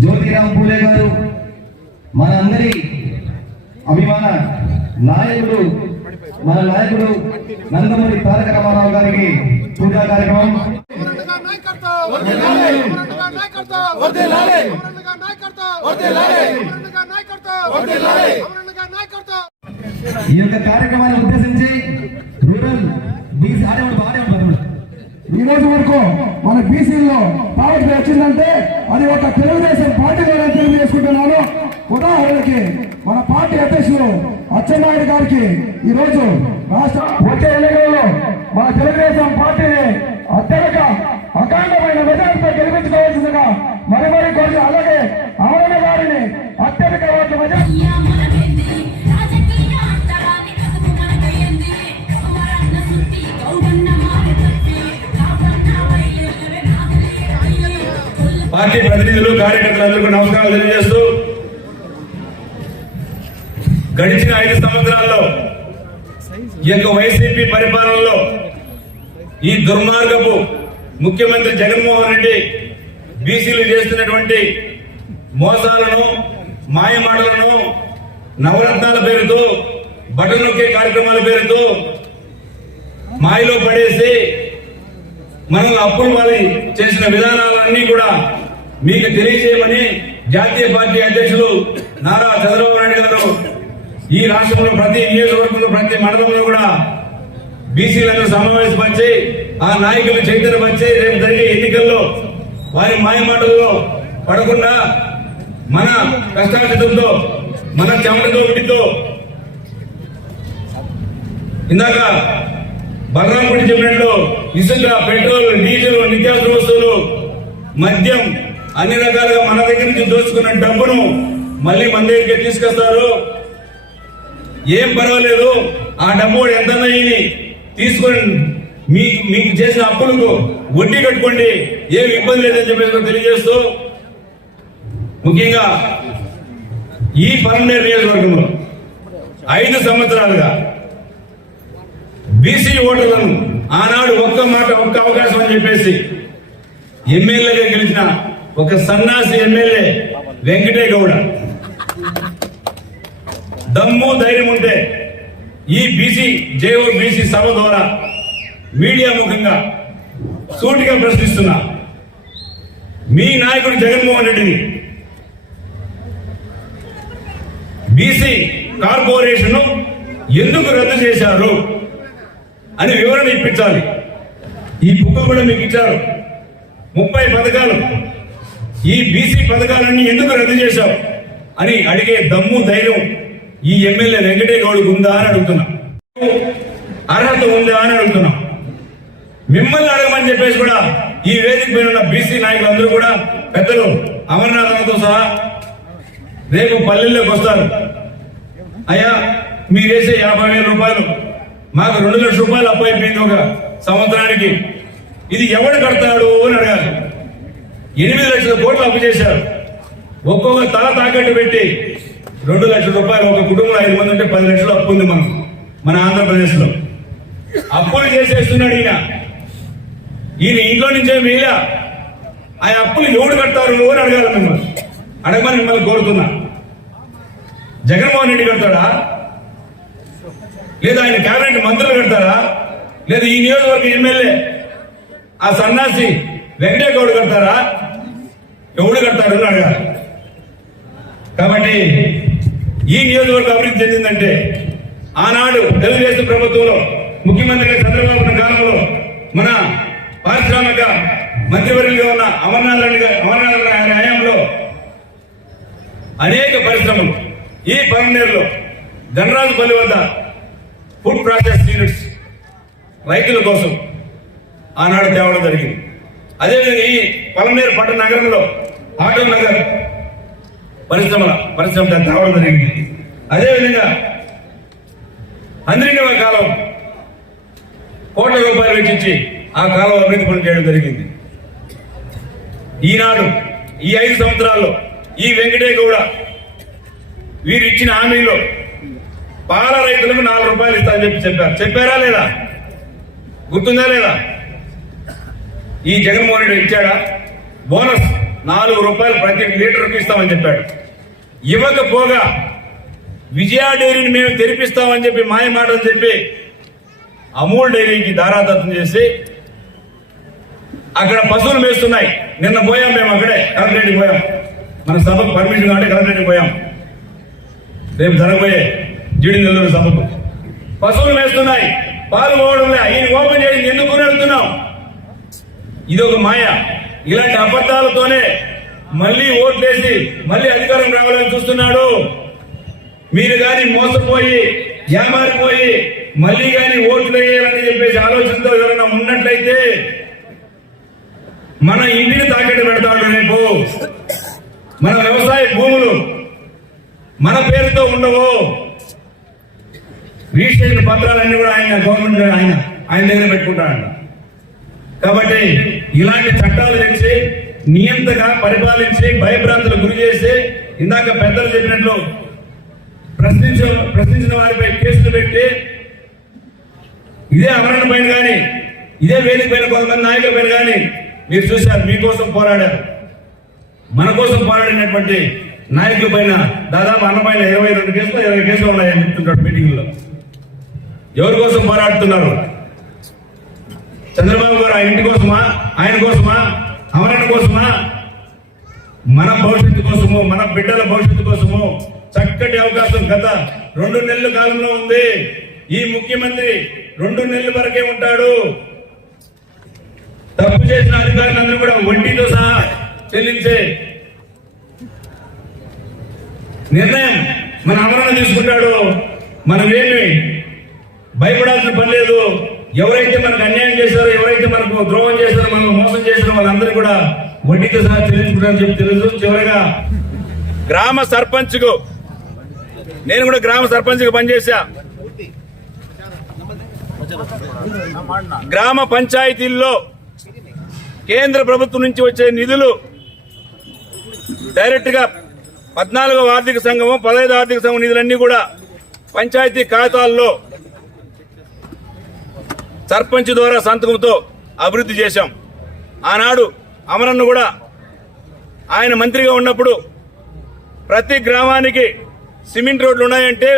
జ్యోతిరామ్ పూలే గారు మనందరి అభిమాన నాయకుడు మన నాయకుడు నందమూరి తారక రామారావు గారికి పూజా కార్యక్రమం ఈ యొక్క కార్యక్రమాన్ని ఉద్దేశించి రూరల్ బీసీ ఆడే ఆడే ఉంటారు. ఈ రోజు వరకు మన బీసీలో పార్టీ వచ్చిందంటే అది ఒక తెలుగుదేశం పార్టీ ద్వారా తెలియజేసుకుంటున్నాను. ఉదాహరణకి మన పార్టీ అధ్యక్షులు అచ్చెన్నాయుడు గారికి ఈ రోజు రాష్ట్ర వచ్చే ఎన్నికల్లో మన తెలుగుదేశం పార్టీని అత్యధిక అఖండమైన మెజార్టీతో గెలిపించుకోవాల్సిందిగా మరి మరి కోరి అలాగే అమరణ గారిని అత్యధిక ఓట్ల మెజార్టీ పార్టీ ప్రతినిధులు కార్యకర్తలందరికీ నమస్కారాలు తెలియజేస్తూ గడిచిన ఐదు సంవత్సరాల్లో ఈ యొక్క వైసీపీ పరిపాలనలో ఈ దుర్మార్గపు ముఖ్యమంత్రి జగన్మోహన్ రెడ్డి బీసీలు చేస్తున్నటువంటి మోసాలను మాయమాటలను నవరత్నాల పేరుతో బటన్ నొక్కే కార్యక్రమాల పేరుతో మాయలో పడేసి మనల్ని అప్పులు వాళ్ళు చేసిన విధానాలన్నీ కూడా మీకు తెలియజేయమని జాతీయ పార్టీ అధ్యక్షులు నారా చంద్రబాబు నాయుడు గారు ఈ రాష్ట్రంలో ప్రతి నియోజకవర్గంలో ప్రతి మండలంలో కూడా బీసీలను సమావేశపరిచి ఆ నాయకులు చైతన్యపరిచి రేపు జరిగే ఎన్నికల్లో వారి మాయమాటల్లో పడకుండా మన కష్టార్జితంతో మన చెమటతో విడితో ఇందాక బలరాం గుడి చెప్పినట్లు ఇసుక పెట్రోల్ డీజిల్ నిత్యావసర వస్తువులు మద్యం అన్ని రకాలుగా మన దగ్గర నుంచి దోచుకున్న డబ్బును మళ్ళీ మన దగ్గరికి తీసుకొస్తారు. ఏం పర్వాలేదు. ఆ డబ్బు ఎంత తీసుకొని మీ మీకు చేసిన అప్పులకు వడ్డీ కట్టుకోండి. ఏం ఇబ్బంది లేదని చెప్పేసి తెలియజేస్తూ ముఖ్యంగా ఈ పన్నెండు నియోజకవర్గంలో ఐదు సంవత్సరాలుగా బీసీ ఓటర్లను ఆనాడు ఒక్క మాట ఒక్క అవకాశం అని చెప్పేసి ఎమ్మెల్యేగా గెలిచిన ఒక సన్నాసి ఎమ్మెల్యే వెంకటే గౌడ దమ్ము ధైర్యం ఉంటే ఈ బీసీ జేఓ బీసీ సభ ద్వారా మీడియా ముఖంగా సూటిగా ప్రశ్నిస్తున్నా. మీ నాయకుడు జగన్మోహన్ రెడ్డిని బీసీ కార్పొరేషన్ ఎందుకు రద్దు చేశారు అని వివరణ ఇప్పించాలి. ఈ బుక్ కూడా మీకు ఇచ్చారు ముప్పై పథకాలు ఈ బీసీ పథకాలన్నీ ఎందుకు రద్దు చేశావు? అని అడిగే దమ్ము ధైర్యం ఈ ఎమ్మెల్యే వెంకటే గౌడ్కి ఉందా అని అడుగుతున్నా. అర్హత ఉందా అని అడుగుతున్నా. మిమ్మల్ని అడగమని చెప్పేసి కూడా ఈ వేదిక పైన ఉన్న బీసీ నాయకులందరూ కూడా పెద్దలు అమర్నాథ్తో సహా రేపు పల్లెల్లోకి వస్తారు. అయ్యా మీరు వేసే యాభై వేల రూపాయలు మాకు రెండు లక్షల రూపాయలు అప్పు అయిపోయింది ఒక సంవత్సరానికి. ఇది ఎవడు కడతాడు అని అడగాలి. ఎనిమిది లక్షల కోట్లు అప్పు చేశారు. ఒక్కొక్క తల తాకట్టు పెట్టి రెండు లక్షల రూపాయలు ఒక కుటుంబంలో ఐదు మంది ఉంటే పది లక్షలు అప్పు ఉంది మనం మన ఆంధ్రప్రదేశ్లో. అప్పులు చేసేస్తున్నాడు ఈయన. ఈయన ఇంట్లో నుంచే మేలా. ఆ అప్పులు ఎవడు కడతారు అని అడగాలి మిమ్మల్ని. అడగమని మిమ్మల్ని కోరుతున్నా. జగన్మోహన్ రెడ్డి కడతాడా? లేదా ఆయన కేబినెట్ మంత్రులు కడతారా? లేదా ఈ నియోజకవర్గ ఎమ్మెల్యే ఆ సన్నాసి వెంకటే గౌడ్ కడతారా? ఎవడు కడతాడు అని అడగాలి. కాబట్టి ఈ నియోజకవర్గం అభివృద్ధి చెందిందంటే ఆనాడు తెలుగుదేశం ప్రభుత్వంలో ముఖ్యమంత్రిగా చంద్రబాబు ఉన్న కాలంలో మన పారిశ్రామిక మంత్రివర్యులుగా ఉన్న అమర్నాథ్ రెడ్డి అమర్నాథ్ రెడ్డి హయాంలో అనేక పరిశ్రమలు ఈ పన్నెండేరులో గణరాజుపల్లి వద్ద ఫుడ్ ప్రాసెస్ యూనిట్స్ రైతుల కోసం ఆనాడు తేవడం జరిగింది. అదేవిధంగా ఈ పలమనేరు పట్టణ నగరంలో ఆటో నగర్ పరిశ్రమల పరిశ్రమ తేవడం జరిగింది. అదేవిధంగా అందరికీ కాలం కోట్ల రూపాయలు వెచ్చించి ఆ కాలం అభివృద్ధి పనులు చేయడం జరిగింది. ఈనాడు ఈ ఐదు సంవత్సరాల్లో ఈ వెంకటే గౌడ వీరు ఇచ్చిన హామీలో పాల రైతులకు నాలుగు రూపాయలు ఇస్తామని చెప్పి చెప్పారు. చెప్పారా లేదా? గుర్తుందా లేదా? ఈ జగన్మోహన్ రెడ్డి ఇచ్చాడా? బోనస్ నాలుగు రూపాయలు ప్రతి లీటర్కి ఇస్తామని చెప్పాడు. ఇవ్వకపోగా విజయ డైరీని మేము తెరిపిస్తామని చెప్పి మాయ మాటలు చెప్పి అమూల్ డైరీకి దారాదత్తం చేసి అక్కడ పశువులు మేస్తున్నాయి. నిన్న పోయాం మేము అక్కడే కలెక్టరేట్కి పోయాం. మన సభకు పర్మిషన్ కాబట్టి కలెక్టరేట్కి పోయాం. రేపు జరగబోయే జీడి నెల్లూరు సభకు. పశువులు మేస్తున్నాయి. పాలు పోవడంలే ఈయన ఓపెన్ చేసి ఎందుకు వెళ్తున్నాం ఇది ఒక మాయ. ఇలాంటి అబద్ధాలతోనే మళ్ళీ ఓట్లేసి మళ్ళీ అధికారం రావాలని చూస్తున్నాడు. మీరు గాని మోసపోయి ఏమారిపోయి మళ్ళీ కానీ ఓట్లు వేయాలని చెప్పేసి ఆలోచనతో ఎవరైనా ఉన్నట్లయితే మన ఇంటిని తాకట్టు పెడతాడు రేపు. మన వ్యవసాయ భూములు మన పేరుతో ఉండవు. రిజిస్ట్రేషన్ పత్రాలన్నీ కూడా ఆయన గవర్నమెంట్ ఆయన ఆయన దగ్గర పెట్టుకుంటాడు. కాబట్టి ఇలాంటి చట్టాలు తెచ్చి నియంతగా పరిపాలించి భయభ్రాంతులు గురి చేసి ఇందాక పెద్దలు చెప్పినట్లు ప్రశ్నించ ప్రశ్నించిన వారిపై కేసులు పెట్టి ఇదే అమరణ పైన కానీ ఇదే వేదిక పైన కొంతమంది నాయకుల పైన కానీ మీరు చూశారు మీకోసం పోరాడారు. మన కోసం పోరాడినటువంటి నాయకుల పైన దాదాపు అన్న పైన ఇరవై రెండు కేసులు ఇరవై కేసులు ఉన్నాయని చెప్తుంటాడు మీటింగ్లో. ఎవరి కోసం పోరాడుతున్నారు? చంద్రబాబు గారు ఆ ఇంటి కోసమా? ఆయన కోసమా? అమరణ కోసమా? మన భవిష్యత్తు కోసము మన బిడ్డల భవిష్యత్తు కోసము చక్కటి అవకాశం గత రెండు నెలల కాలంలో ఉంది. ఈ ముఖ్యమంత్రి రెండు నెలల వరకే ఉంటాడు. తప్పు చేసిన అధికారులందరూ కూడా వడ్డీతో సహా చెల్లించే నిర్ణయం మన అమరణ తీసుకుంటాడు. మనమేమి భయపడాల్సిన పని లేదు. ఎవరైతే మనకు అన్యాయం చేశారో ఎవరైతే మనకు ద్రోహం చేశారో మనల్ని మోసం చేశారో వాళ్ళందరూ కూడా వడ్డీతో సహా చెల్లించుకుంటారని చెప్పి తెలుసు. చివరిగా గ్రామ సర్పంచ్కు నేను కూడా గ్రామ సర్పంచ్గా పనిచేశా. గ్రామ పంచాయతీల్లో కేంద్ర ప్రభుత్వం నుంచి వచ్చే నిధులు డైరెక్ట్గా పద్నాలుగవ ఆర్థిక సంఘము పదహైదు ఆర్థిక సంఘం నిధులన్నీ కూడా పంచాయతీ ఖాతాల్లో సర్పంచ్ ద్వారా సంతకంతో అభివృద్ధి చేశాం. ఆనాడు అమరన్ను కూడా ఆయన మంత్రిగా ఉన్నప్పుడు ప్రతి గ్రామానికి సిమెంట్ రోడ్లు ఉన్నాయంటే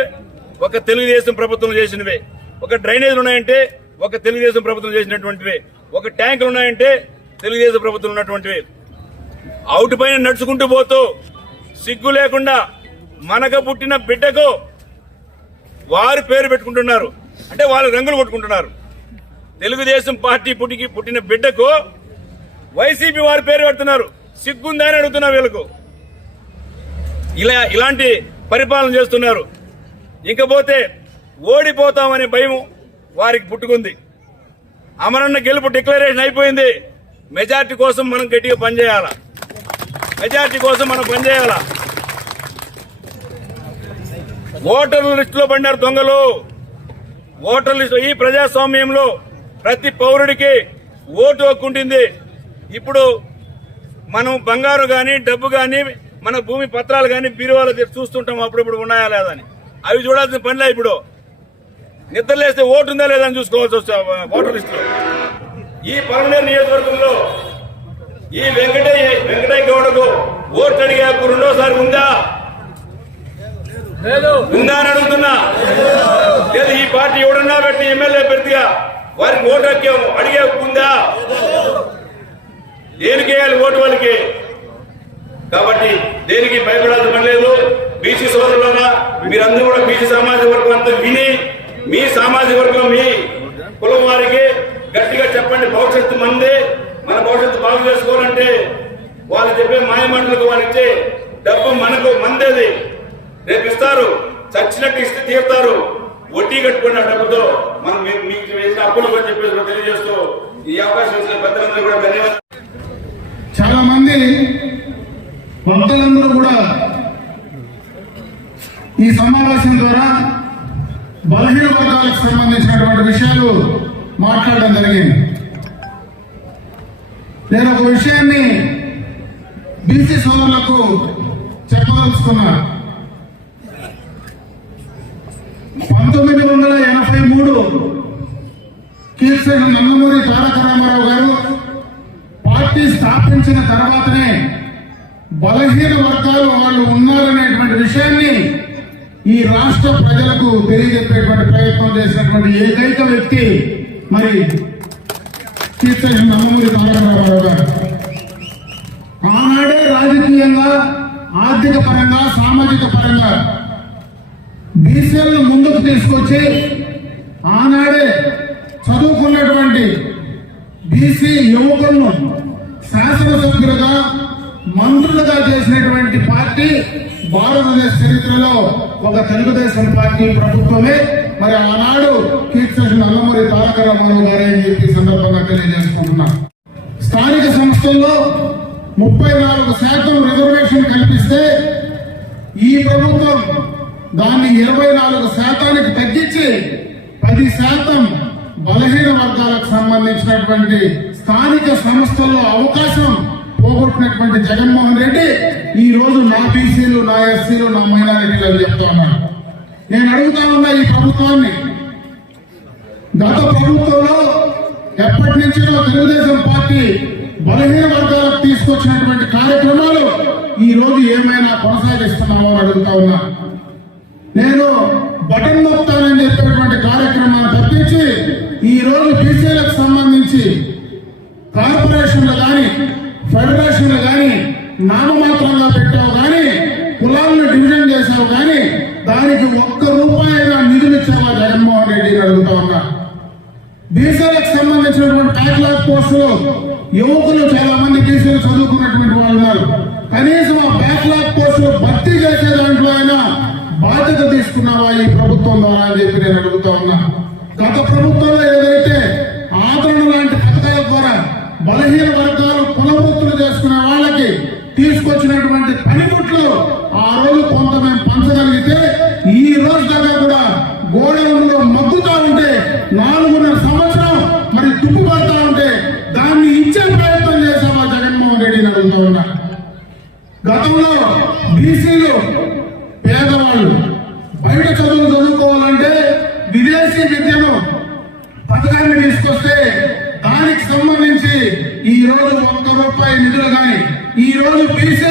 ఒక తెలుగుదేశం ప్రభుత్వం చేసినవే. ఒక డ్రైనేజీలు ఉన్నాయంటే ఒక తెలుగుదేశం ప్రభుత్వం చేసినటువంటివి. ఒక ట్యాంకులు ఉన్నాయంటే తెలుగుదేశం ప్రభుత్వం ఉన్నటువంటివి. అవుట్ పైన నడుచుకుంటూ పోతూ సిగ్గు లేకుండా మనకు పుట్టిన బిడ్డకు వారి పేరు పెట్టుకుంటున్నారు. అంటే వాళ్ళు రంగులు కొట్టుకుంటున్నారు. తెలుగుదేశం పార్టీ పుట్టికి పుట్టిన బిడ్డకు వైసీపీ వారు పేరు పెడుతున్నారు. సిగ్గుందా అని అడుగుతున్నా వీళ్ళకు. ఇలా ఇలాంటి పరిపాలన చేస్తున్నారు. ఇంకపోతే ఓడిపోతామనే భయం వారికి పుట్టుకుంది. అమరన్న గెలుపు డిక్లరేషన్ అయిపోయింది. మెజార్టీ కోసం మనం గట్టిగా పనిచేయాల? మెజార్టీ కోసం మనం పనిచేయాల? ఓటర్ల లిస్టులో పడినారు దొంగలు. ఓటర్ లిస్టు ఈ ప్రజాస్వామ్యంలో ప్రతి పౌరుడికి ఓటు హక్కు ఉంటుంది ఇప్పుడు మనం బంగారు గాని డబ్బు గాని మన భూమి పత్రాలు గాని బీరువాలో చూస్తుంటాం అప్పుడప్పుడు ఉన్నాయా లేదా అని. అవి చూడాల్సిన పనిలే ఇప్పుడు. నిద్రలేస్తే ఓటు ఉందా లేదా అని చూసుకోవాల్సి వస్తే ఓటర్ లిస్టులో. ఈ పలమనేరు నియోజకవర్గంలో ఈ వెంకటయ్య వెంకటయ్య గౌడకు ఓటు అడిగే హక్కు రెండోసారి ఉందా? ఉందా అని అడుగుతున్నా. లేదు ఈ పార్టీ ఎవడన్నా పెట్టి ఎమ్మెల్యే పెడితే వారికి ఓటు హక్యం అడిగే ఉందా దేనికి వేయాలి ఓటు వాళ్ళకి? కాబట్టి దేనికి భయపడాల్సిన పని లేదు. బీసీ సోదరులారా మీరందరూ కూడా బీసీ సామాజిక వర్గం అంతా విని మీ సామాజిక వర్గం మీ కులం వారికి గట్టిగా చెప్పండి. భవిష్యత్తు మందే మన భవిష్యత్తు బాగు చేసుకోవాలంటే వాళ్ళు చెప్పే మాయమాటలకు వాళ్ళు ఇచ్చే డబ్బు మనకు మందేది. రేపు ఇస్తారు చచ్చినట్టు ఇస్తే తీరుతారు. వడ్డీ కట్టుకున్న డబ్బుతో మనం మీకు వేసిన అప్పులు అని చెప్పేసి తెలియజేస్తూ ఈ అవకాశం ఇచ్చిన పెద్దలందరూ కూడా ధన్యవాదాలు. చాలా మంది భక్తులందరూ కూడా ఈ సమావేశం ద్వారా బలహీన వర్గాలకు సంబంధించినటువంటి విషయాలు మాట్లాడడం జరిగింది. నేను ఒక విషయాన్ని బీసీ సోదరులకు చెప్పదలుచుకున్నా పంతొమ్మిది వందల ఎనభై మూడు కీర్తిశేష నందమూరి తారక రామారావు గారు పార్టీ స్థాపించిన తర్వాతనే బలహీన వర్గాలు వాళ్ళు ఉన్నారనేటువంటి విషయాన్ని ఈ రాష్ట్ర ప్రజలకు తెలియజెప్పేటువంటి ప్రయత్నం చేసినటువంటి ఏకైక వ్యక్తి మరి కీర్తన నందమూరి తారకరామారావు గారు. ఆనాడే రాజకీయంగా ఆర్థిక పరంగా సామాజిక పరంగా బీసీలను ముందుకు తీసుకొచ్చి ఆనాడే చదువుకున్నటువంటి బీసీ యువకులను శాసనసభ్యులుగా మంత్రులుగా చేసినటువంటి పార్టీ భారతదేశ చరిత్రలో ఒక తెలుగుదేశం పార్టీ ప్రభుత్వమే. మరి ఆనాడు కీర్తి అల్లమూరి తారక రామారావు గారే అని చెప్పి సందర్భంగా తెలియజేసుకుంటున్నా. స్థానిక సంస్థల్లో ముప్పై నాలుగు శాతం రిజర్వేషన్ కల్పిస్తే ఈ ప్రభుత్వం దాన్ని ఇరవై నాలుగు శాతానికి తగ్గించి పది శాతం బలహీన వర్గాలకు సంబంధించినటువంటి స్థానిక సంస్థల్లో అవకాశం పోగొట్టినటువంటి జగన్మోహన్ రెడ్డి ఈ రోజు నా బీసీలు నా ఎస్సీలు నా మైనారిటీలు అని చెప్తా ఉన్నాను నేను అడుగుతా ఉన్నా ఈ ప్రభుత్వాన్ని. గత ప్రభుత్వంలో ఎప్పటి నుంచో తెలుగుదేశం పార్టీ బలహీన వర్గాలకు తీసుకొచ్చినటువంటి కార్యక్రమాలు ఈ రోజు ఏమైనా కొనసాగిస్తున్నామో అని అడుగుతా ఉన్నా. నేను బటన్ నొక్కుతానని చెప్పేటువంటి కార్యక్రమాన్ని తప్పించి ఈ రోజు బీసీలకు సంబంధించి కార్పొరేషన్లు కానీ ఫెడరేషన్లు కానీ నామమాత్రంగా పెట్టావు కానీ కులాలను డివిజన్ చేసావు కానీ దానికి ఒక్క రూపాయిగా నిధులు ఇచ్చావా జగన్మోహన్ రెడ్డి అడుగుతా ఉన్నా. బీసీలకు సంబంధించినటువంటి బ్యాక్లాగ్ పోస్టులు యువకులు చాలా మంది బీసీలు చదువుకున్నటువంటి వాళ్ళు ఉన్నారు. కనీసం ఆ బ్యాక్లాగ్ పోస్టులు భర్తీ చేసే దాంట్లో అయినా బాధ్యత తీసుకున్నావా ఈ ప్రభుత్వం ద్వారా అని చెప్పి నేను అడుగుతా ఉన్నా. గత ప్రభుత్వంలో ఏదైతే ఆదరణ లాంటి పథకాల ద్వారా బలహీన వర్గాలు కులవృత్తులు చేసుకునే వాళ్ళకి తీసుకొచ్చినటువంటి పనిముట్లు ఆ రోజు కొంత మేము పంచగలిగితే ఈ రోజు దాకా కూడా గోడౌన్లో మగ్గుతా ఉంటే నాలుగున్నర సంవత్సరం మరి తుప్పు పడతా ఉంటే దాన్ని ఇచ్చే ప్రయత్నం చేశామా జగన్మోహన్ రెడ్డిని అడుగుతా ఉన్నా. గతంలో బీసీలు തിരിച്ച്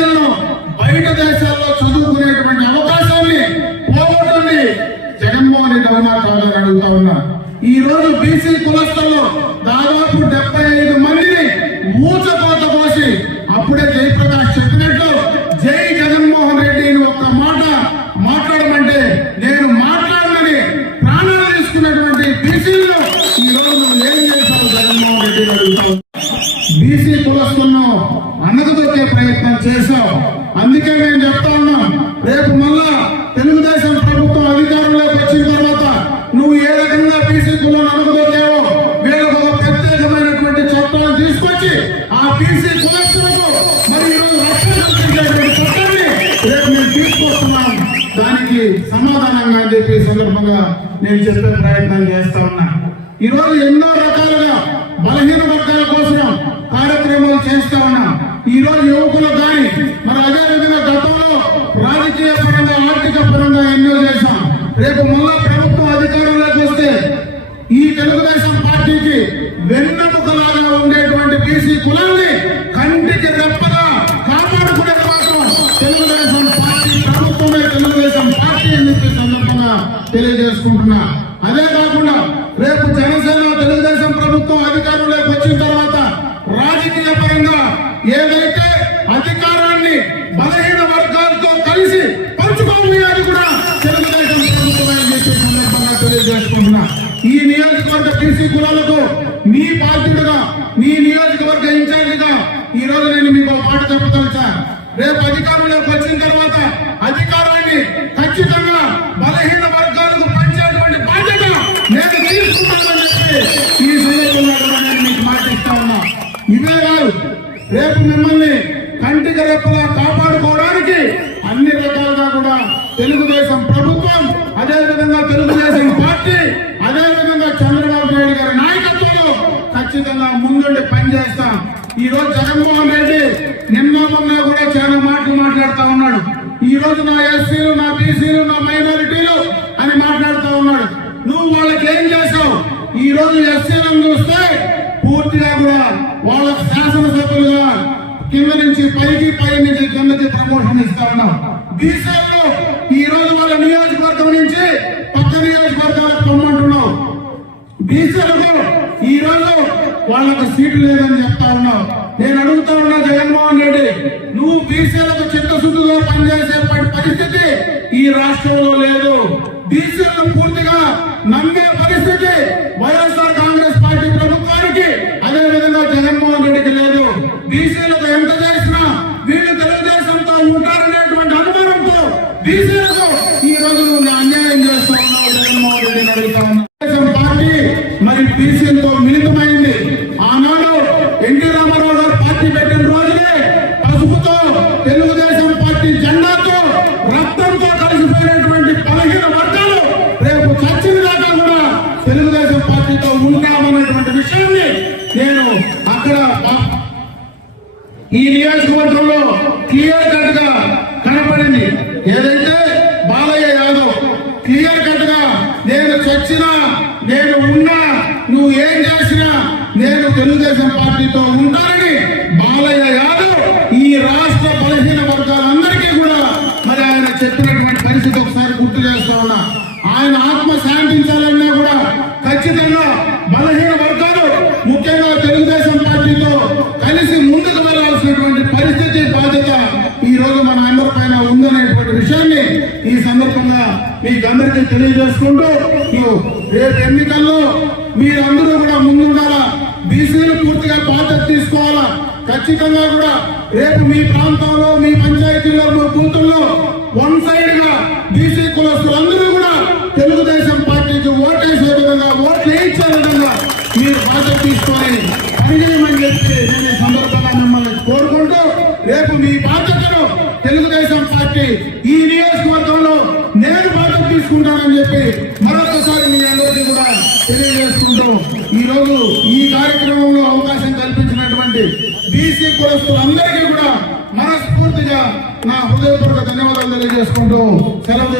మాట్లాడుతూ ఉన్నాడు. ఈ రోజు నా ఎస్సీలు నా బీసీలు నా మైనారిటీలు అని మాట్లాడుతూ ఉన్నాడు. నువ్వు వాళ్ళకి ఏం చేసావు ఈ రోజు ఎస్సీలను చూస్తే పూర్తిగా కూడా వాళ్ళ శాసనసభ్యులుగా కింద నుంచి పైకి పై నుంచి కిందకి ప్రమోషన్ ఇస్తా ఉన్నాం. బీసీలు ఈ రోజు వాళ్ళ నియోజకవర్గం నుంచి పక్క నియోజకవర్గాలకు పొమ్మంటున్నావు బీసీలకు ఈ రోజు వాళ్ళకు సీటు లేదని చెప్తా ఉన్నావు. నేను అడుగుతా ఉన్నా జగన్మోహన్ రెడ్డి నువ్వు బీసీలకు చిత్తశుద్ధితో పనిచేసే పరిస్థితి ఈ రాష్ట్రంలో లేదు. ఏదైతే బాలయ్య యాదవ్ క్లియర్ కట్గా నేను చచ్చినా నేను ఉన్నా నువ్వు ఏం చేసినా నేను తెలుగుదేశం పార్టీతో ఉంటాను తీసుకోవాలా ఖచ్చితంగా కూడా. రేపు మీ ప్రాంతంలో మీ పంచాయతీలో మీ బూతుల్లో వన్ సైడ్గా బీసీ కులస్తులందరూ కూడా తెలుగుదేశం పార్టీకి ఓటేసే విధంగా ఓట్లు వేయించే విధంగా మీరు బాధ్యత తీసుకొని పనిచేయమని చెప్పి నేను ఈ సందర్భంగా మిమ్మల్ని కోరుకుంటూ రేపు మీ బాధ్యతను తెలుగుదేశం పార్టీ ఈ నియోజకవర్గంలో నేను బాధ్యత తీసుకుంటానని చెప్పి మరొకసారి మీ అందరికీ కూడా తెలియజేసుకుంటూ ఈరోజు ఈ కార్యక్రమంలో అవకాశం కలిగి అందరికీ కూడా మనస్ఫూర్తిగా నా హృదయపూర్వక ధన్యవాదాలు తెలియజేసుకుంటూ సెలవు